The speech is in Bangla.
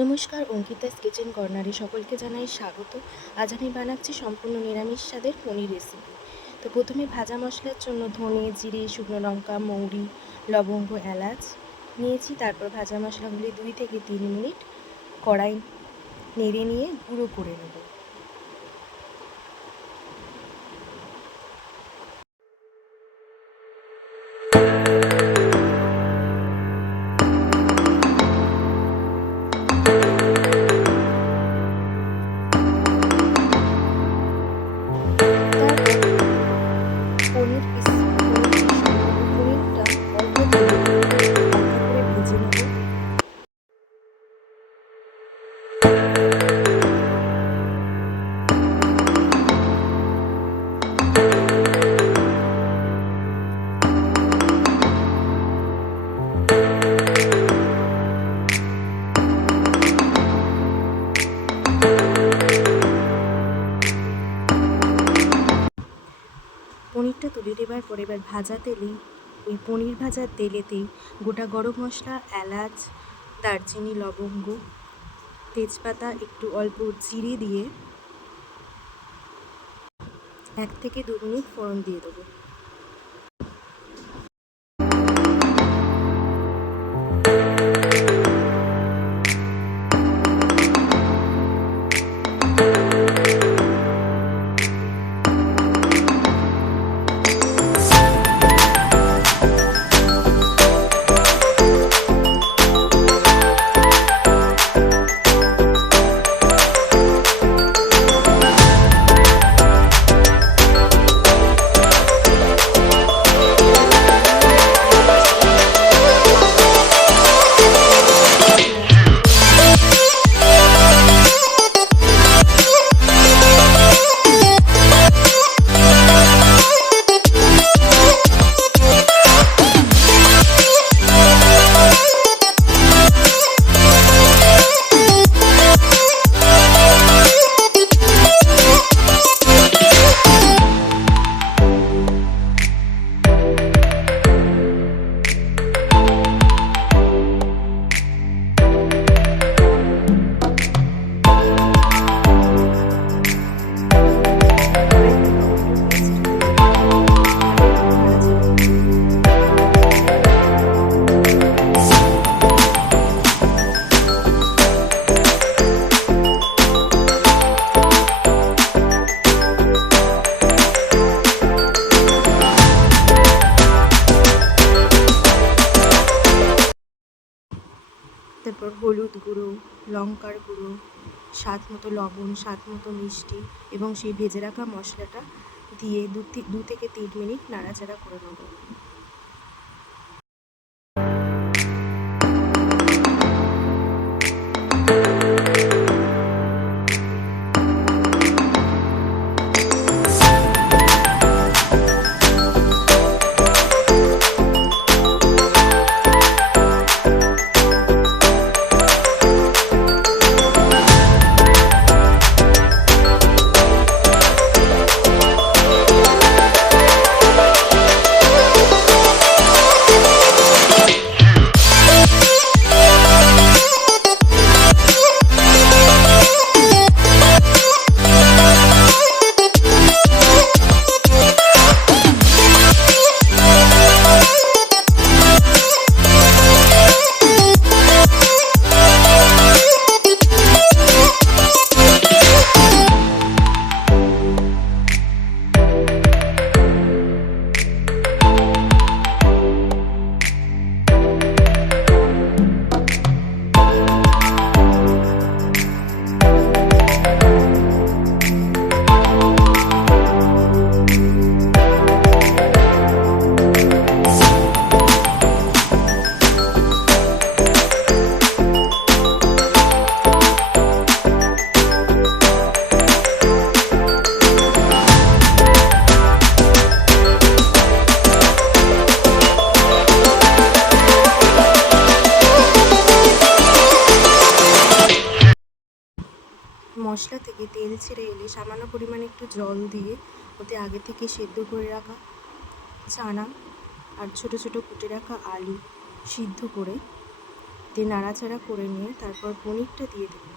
নমস্কার, অঙ্কিতাস কিচেন কর্নারে সকলকে জানাই স্বাগত। আজ আমি বানাচ্ছি সম্পূর্ণ নিরামিষ স্বাদের পনির রেসিপি। তো প্রথমে ভাজা মশলার জন্য ধনে, জিরে, শুকনো লঙ্কা, মৌরি, লবঙ্গ, এলাচ নিয়েছি। তারপর ভাজা মশলাগুলি 2 থেকে 3 মিনিট কড়াই নেড়ে নিয়ে গুঁড়ো করে নেব। পনিরটা অল্প তেলে হালকা করে ভেজে নেব। পনিরটা তুলে নেবার পর এবার ভাজা তেলেই ওই পনির ভাজার তেলেতেই গোটা গরম মশলা, এলাচ, দারচিনি, লবঙ্গ, তেজপাতা, একটু অল্প জিরে দিয়ে 1 থেকে 2 মিনিট ফোড়ন দিয়ে দেবো। তারপর হলুদ গুঁড়ো, লঙ্কার গুঁড়ো, স্বাদ মতো লবণ, স্বাদ মতো মিষ্টি এবং সেই ভেজে রাখা মশলাটা দিয়ে 2 থেকে 3 মিনিট নাড়াচাড়া করে নেব। মশলা থেকে তেল ছেড়ে এলে সামান্য পরিমাণে একটু জল দিয়ে ওতে আগে থেকে সেদ্ধ করে রাখা চানা আর ছোটো ছোটো কুটে রাখা আলু সিদ্ধ করে দিয়ে নাড়াচাড়া করে নিয়ে তারপর পনিরটা দিয়ে দেবো।